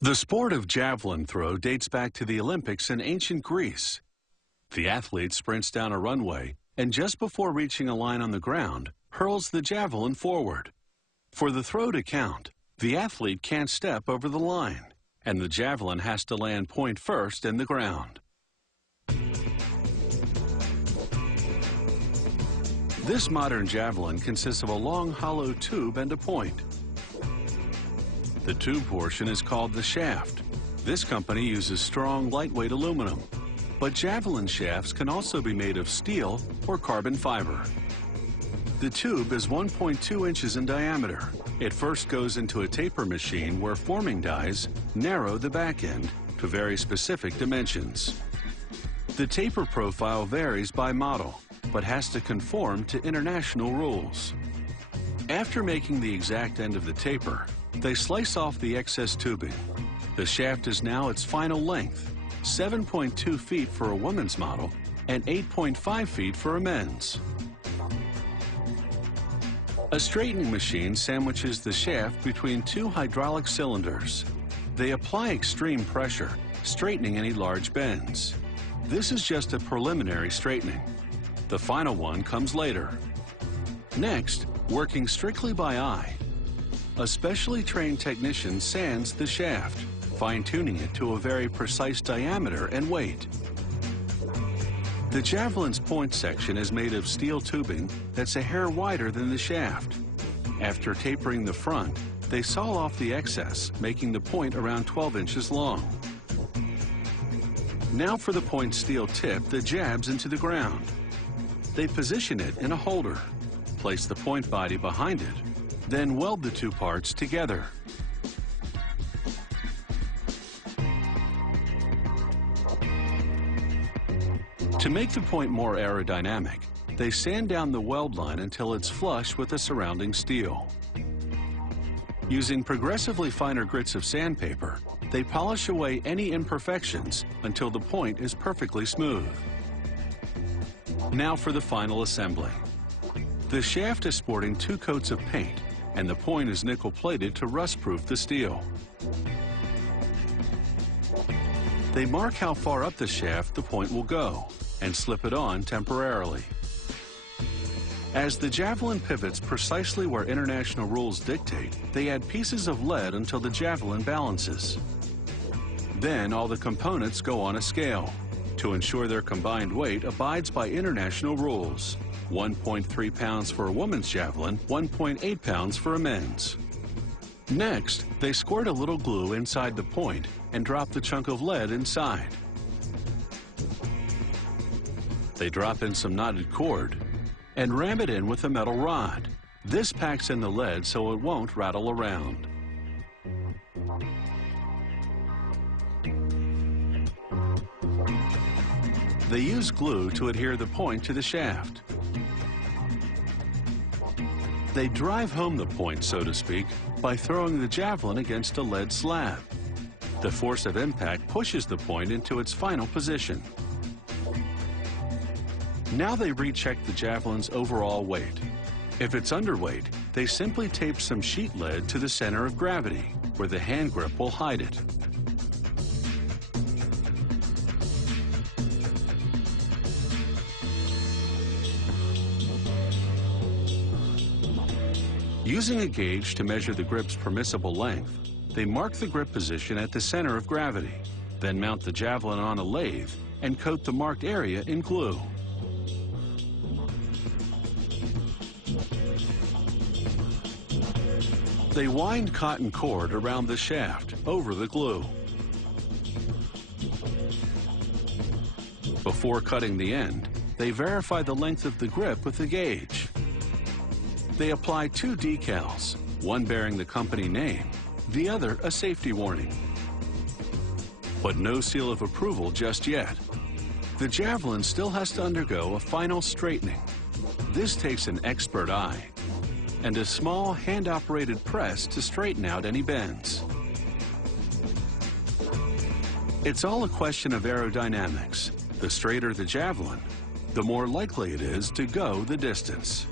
The sport of javelin throw dates back to the Olympics in ancient Greece. The athlete sprints down a runway and just before reaching a line on the ground, hurls the javelin forward. For the throw to count, the athlete can't step over the line, and the javelin has to land point first in the ground. This modern javelin consists of a long hollow tube and a point. The tube portion is called the shaft. This company uses strong, lightweight aluminum, but javelin shafts can also be made of steel or carbon fiber. The tube is 1.2 inches in diameter. It first goes into a taper machine where forming dies narrow the back end to very specific dimensions. The taper profile varies by model, but has to conform to international rules. After making the exact end of the taper, they slice off the excess tubing. The shaft is now its final length, 7.2 feet for a woman's model and 8.5 feet for a men's. A straightening machine sandwiches the shaft between two hydraulic cylinders. They apply extreme pressure, straightening any large bends. This is just a preliminary straightening. The final one comes later. Next, working strictly by eye, a specially trained technician sands the shaft, fine-tuning it to a very precise diameter and weight. The javelin's point section is made of steel tubing that's a hair wider than the shaft. After tapering the front, they saw off the excess, making the point around 12 inches long. Now for the point steel tip that jabs into the ground. They position it in a holder, place the point body behind it, then weld the two parts together. To make the point more aerodynamic, they sand down the weld line until it's flush with the surrounding steel. Using progressively finer grits of sandpaper, they polish away any imperfections until the point is perfectly smooth. Now for the final assembly. The shaft is sporting 2 coats of paint, and the point is nickel-plated to rust-proof the steel. They mark how far up the shaft the point will go and slip it on temporarily. As the javelin pivots precisely where international rules dictate, they add pieces of lead until the javelin balances. Then all the components go on a scale to ensure their combined weight abides by international rules. 1.3 pounds for a woman's javelin, 1.8 pounds for a men's. Next, they squirt a little glue inside the point and drop the chunk of lead inside. They drop in some knotted cord and ram it in with a metal rod. This packs in the lead so it won't rattle around. They use glue to adhere the point to the shaft. They drive home the point, so to speak, by throwing the javelin against a lead slab. The force of impact pushes the point into its final position. Now they recheck the javelin's overall weight. If it's underweight, they simply tape some sheet lead to the center of gravity, where the hand grip will hide it. Using a gauge to measure the grip's permissible length, they mark the grip position at the center of gravity, then mount the javelin on a lathe and coat the marked area in glue. They wind cotton cord around the shaft over the glue. Before cutting the end, they verify the length of the grip with the gauge. They apply 2 decals, one bearing the company name, the other a safety warning. But no seal of approval just yet. The javelin still has to undergo a final straightening. This takes an expert eye and a small hand-operated press to straighten out any bends. It's all a question of aerodynamics. The straighter the javelin, the more likely it is to go the distance.